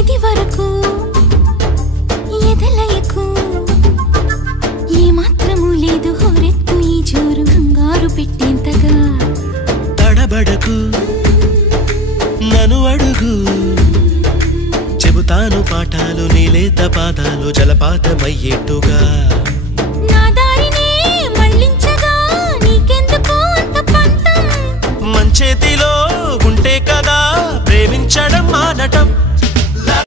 ఇది వరకు ఎదలయకు ఏ మాత్రము లేదు హోరెత్తు ఈ జోరు కంగారు పెట్టేంతగా తడబడకు నన్ను అడుగు చెబుతాను పాఠాలు నీలేత పాదాలు జలపాతమయ్యేట్టుగా నా దారినే మళ్ళించగా నీకెందుకు అంత పంతం మంచేతిలో ఉంటే కదా ప్రేమించడం మానటం